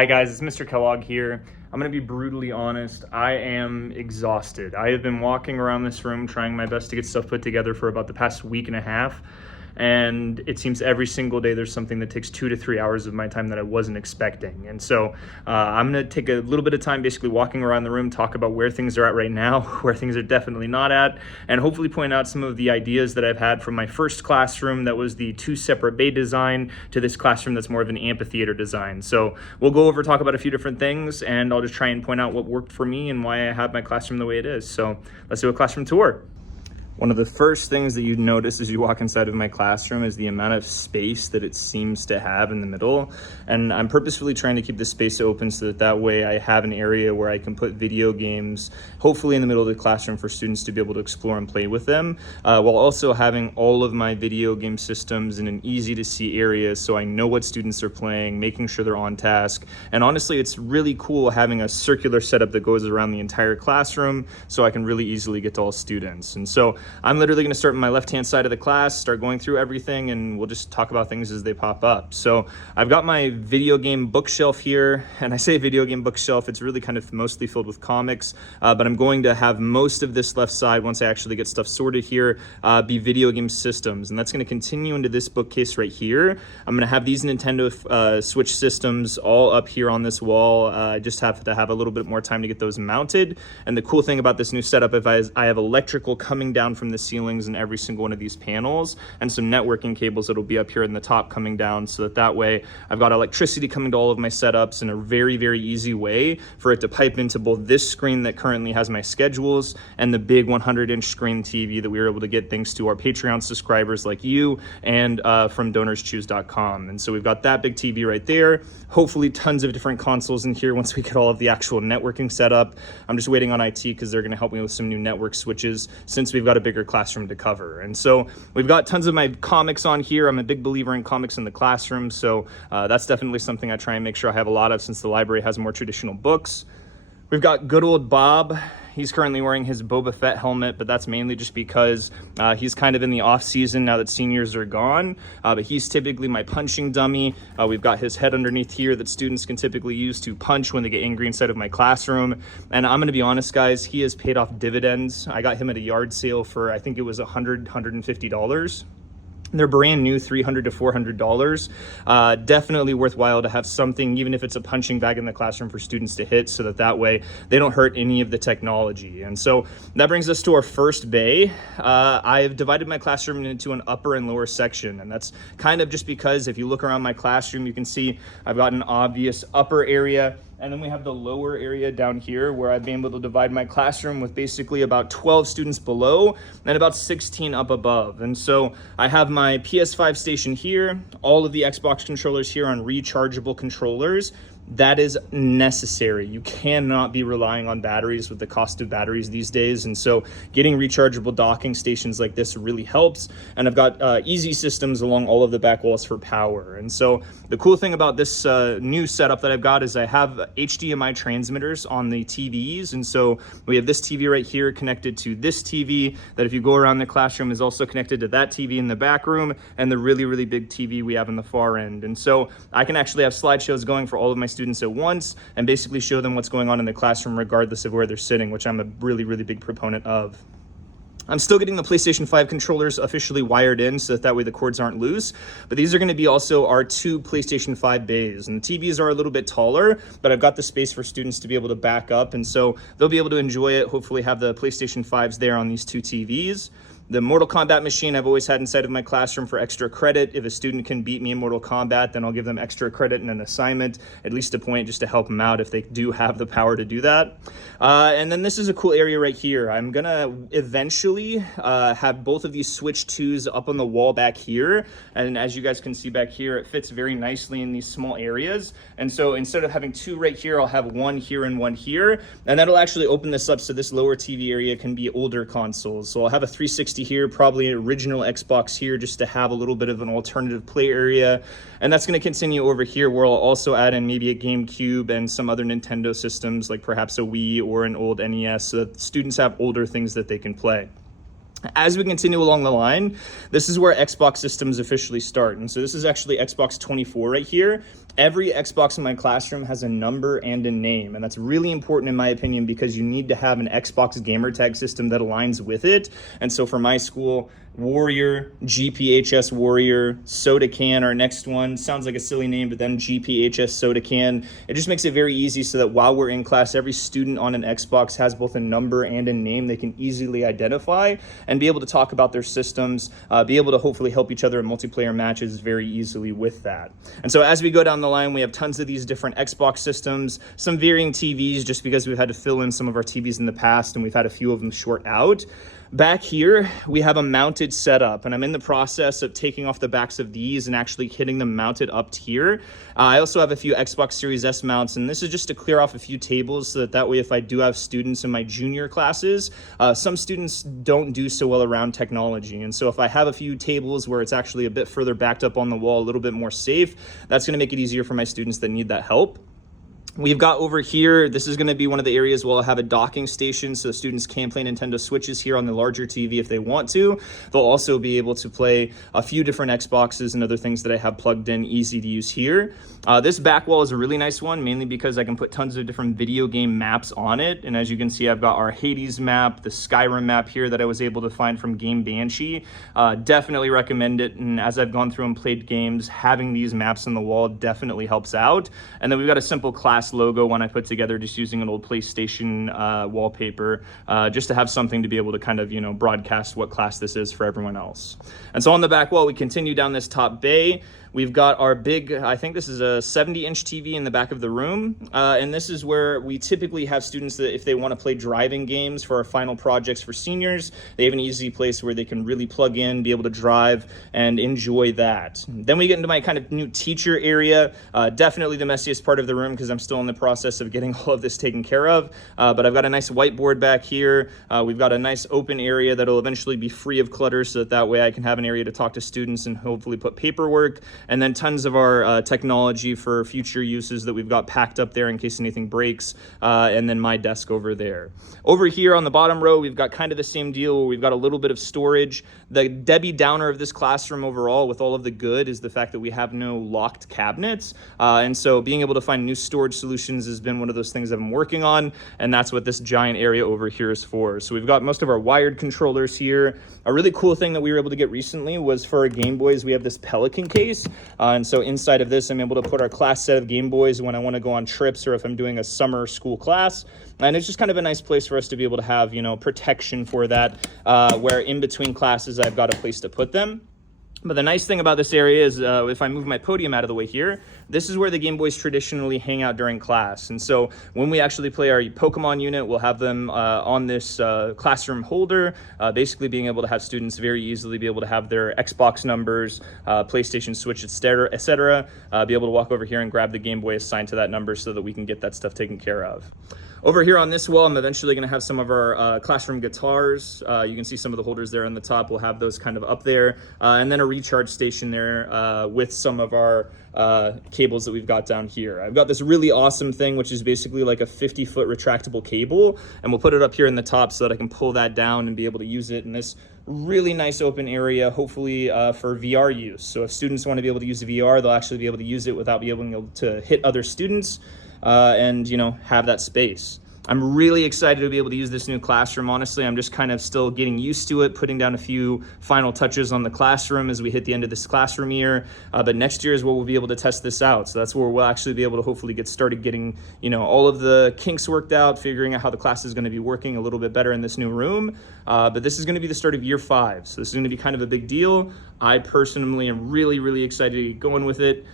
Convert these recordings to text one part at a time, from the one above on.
Hi guys, it's Mr. Kellogg here. I'm gonna be brutally honest, I am exhausted. I have been walking around this room trying my best to get stuff put together for about the past week and a half. And it seems every single day there's something that takes 2 to 3 hours of my time that I wasn't expecting. And so I'm gonna take a little bit of time basically walking around the room, talk about where things are at right now, where things are definitely not at, and hopefully point out some of the ideas that I've had from my first classroom that was the 2 separate bay design to this classroom that's more of an amphitheater design. So we'll go over, talk about a few different things, and I'll just try and point out what worked for me and why I have my classroom the way it is. So let's do a classroom tour. One of the first things that you notice as you walk inside of my classroom is the amount of space that it seems to have in the middle. And I'm purposefully trying to keep the space open so that way I have an area where I can put video games, hopefully in the middle of the classroom for students to be able to explore and play with them, while also having all of my video game systems in an easy to see area so I know what students are playing, making sure they're on task. And honestly, it's really cool having a circular setup that goes around the entire classroom so I can really easily get to all students. And so I'm literally going to start in my left-hand side of the class, start going through everything, and we'll just talk about things as they pop up. So I've got my video game bookshelf here, and I say video game bookshelf, it's really kind of mostly filled with comics, but I'm going to have most of this left side, once I actually get stuff sorted here, be video game systems, and that's going to continue into this bookcase right here. I'm going to have these Nintendo Switch systems all up here on this wall. I just have to have a little bit more time to get those mounted, and the cool thing about this new setup is I have electrical coming down from the ceilings in every single one of these panels, and some networking cables that'll be up here in the top coming down, so that way I've got electricity coming to all of my setups in a very, very easy way for it to pipe into both this screen that currently has my schedules and the big 100-inch screen TV that we were able to get thanks to our Patreon subscribers like you and from DonorsChoose.com. And so we've got that big TV right there, hopefully tons of different consoles in here once we get all of the actual networking set up. I'm just waiting on IT because they're going to help me with some new network switches since we've got a bigger classroom to cover. And so we've got tons of my comics on here. I'm a big believer in comics in the classroom, so that's definitely something I try and make sure I have a lot of since the library has more traditional books. We've got good old Bob. He's currently wearing his Boba Fett helmet, but that's mainly just because he's kind of in the off season now that seniors are gone, but he's typically my punching dummy. We've got his head underneath here that students can typically use to punch when they get angry inside of my classroom. And I'm gonna be honest, guys, he has paid off dividends. I got him at a yard sale for, I think it was $150. They're brand new, $300 to $400. Definitely worthwhile to have something, even if it's a punching bag in the classroom for students to hit, so that way they don't hurt any of the technology. And so that brings us to our first bay. I've divided my classroom into an upper and lower section, and that's kind of just because if you look around my classroom, you can see I've got an obvious upper area, and then we have the lower area down here where I've been able to divide my classroom with basically about 12 students below and about 16 up above. And so I have my PS5 station here, all of the Xbox controllers here on rechargeable controllers. That is necessary. You cannot be relying on batteries with the cost of batteries these days. And so getting rechargeable docking stations like this really helps. And I've got easy systems along all of the back walls for power. And so the cool thing about this new setup that I've got is I have HDMI transmitters on the TVs. And so we have this TV right here connected to this TV that if you go around the classroom is also connected to that TV in the back room and the really, really big TV we have in the far end. And so I can actually have slideshows going for all of my students at once and basically show them what's going on in the classroom regardless of where they're sitting, which I'm a really, really big proponent of. I'm still getting the PlayStation 5 controllers officially wired in so that way the cords aren't loose, but these are going to be also our 2 PlayStation 5 bays, and the TVs are a little bit taller, but I've got the space for students to be able to back up, and so they'll be able to enjoy it, hopefully have the PlayStation 5s there on these 2 TVs. The Mortal Kombat machine I've always had inside of my classroom for extra credit. If a student can beat me in Mortal Kombat, then I'll give them extra credit in an assignment, at least a point just to help them out if they do have the power to do that. And then this is a cool area right here. I'm gonna eventually have both of these Switch 2s up on the wall back here. And as you guys can see back here, it fits very nicely in these small areas. And so instead of having 2 right here, I'll have 1 here and 1 here. And that'll actually open this up so this lower TV area can be older consoles. So I'll have a 360 here, probably an original Xbox here, just to have a little bit of an alternative play area. And that's going to continue over here where I'll also add in maybe a GameCube and some other Nintendo systems, like perhaps a Wii or an old NES, so that students have older things that they can play. As we continue along the line, this is where Xbox systems officially start. And so this is actually Xbox 24 right here. Every Xbox in my classroom has a number and a name, and that's really important in my opinion because you need to have an Xbox gamer tag system that aligns with it. And so for my school, Warrior, GPHS Warrior, Soda Can, our next one, sounds like a silly name, but then GPHS Soda Can. It just makes it very easy so that while we're in class, every student on an Xbox has both a number and a name they can easily identify and be able to talk about their systems, be able to hopefully help each other in multiplayer matches very easily with that. And so as we go down the line, we have tons of these different Xbox systems, some varying TVs just because we've had to fill in some of our TVs in the past and we've had a few of them short out. Back here, we have a mounted setup, and I'm in the process of taking off the backs of these and actually getting them mounted up here. I also have a few Xbox Series S mounts, and this is just to clear off a few tables so that way if I do have students in my junior classes, some students don't do so well around technology. And so if I have a few tables where it's actually a bit further backed up on the wall, a little bit more safe, that's going to make it easier for my students that need that help. We've got over here, this is going to be one of the areas where I'll have a docking station so students can play Nintendo Switches here on the larger TV if they want to. They'll also be able to play a few different Xboxes and other things that I have plugged in, easy to use here. This back wall is a really nice one, mainly because I can put tons of different video game maps on it. And as you can see, I've got our Hades map, the Skyrim map here that I was able to find from Game Banshee. Definitely recommend it. And as I've gone through and played games, having these maps on the wall definitely helps out. And then we've got a simple class logo one I put together just using an old PlayStation wallpaper, just to have something to be able to kind of, broadcast what class this is for everyone else. And so on the back wall, we continue down this top bay. We've got our big, I think this is a 70-inch TV in the back of the room. And this is where we typically have students that if they want to play driving games for our final projects for seniors, they have an easy place where they can really plug in, be able to drive and enjoy that. Then we get into my kind of new teacher area. Definitely the messiest part of the room because I'm still in the process of getting all of this taken care of. But I've got a nice whiteboard back here. We've got a nice open area that'll eventually be free of clutter so that way I can have an area to talk to students and hopefully put paperwork. And then tons of our technology for future uses that we've got packed up there in case anything breaks. And then my desk over there. Over here on the bottom row, we've got kind of the same deal where we've got a little bit of storage. The Debbie Downer of this classroom overall with all of the good is the fact that we have no locked cabinets. And so being able to find new storage solutions has been one of those things I've been working on. And that's what this giant area over here is for. So we've got most of our wired controllers here. A really cool thing that we were able to get recently was for our Game Boys, we have this Pelican case. And so inside of this, I'm able to put our class set of Game Boys when I want to go on trips or if I'm doing a summer school class. And it's just kind of a nice place for us to be able to have, protection for that, where in between classes, I've got a place to put them. But the nice thing about this area is if I move my podium out of the way here, this is where the Game Boys traditionally hang out during class. And so when we actually play our Pokemon unit, we'll have them on this classroom holder, basically being able to have students very easily be able to have their Xbox numbers, PlayStation, Switch, etc., be able to walk over here and grab the Game Boy assigned to that number so that we can get that stuff taken care of. Over here on this wall, I'm eventually going to have some of our classroom guitars. You can see some of the holders there on the top. We'll have those kind of up there. And then a recharge station there with some of our cables that we've got down here. I've got this really awesome thing, which is basically like a 50-foot retractable cable. And we'll put it up here in the top so that I can pull that down and be able to use it in this really nice open area, hopefully for VR use. So if students want to be able to use VR, they'll actually be able to use it without being able to hit other students. And have that space. I'm really excited to be able to use this new classroom. Honestly, I'm just kind of still getting used to it, putting down a few final touches on the classroom as we hit the end of this classroom year. But next year is where we'll be able to test this out. So that's where we'll actually be able to hopefully get started getting, all of the kinks worked out, figuring out how the class is going to be working a little bit better in this new room. But this is going to be the start of year 5. So this is going to be kind of a big deal. I personally am really, really excited to get going with it.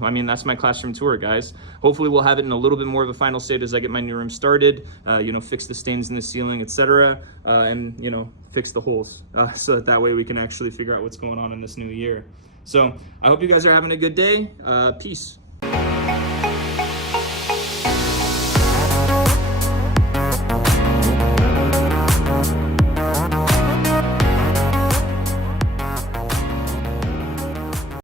That's my classroom tour, guys. Hopefully we'll have it in a little bit more of a final state as I get my new room started, fix the stains in the ceiling, etc., and, fix the holes so that way we can actually figure out what's going on in this new year. So I hope you guys are having a good day. Peace.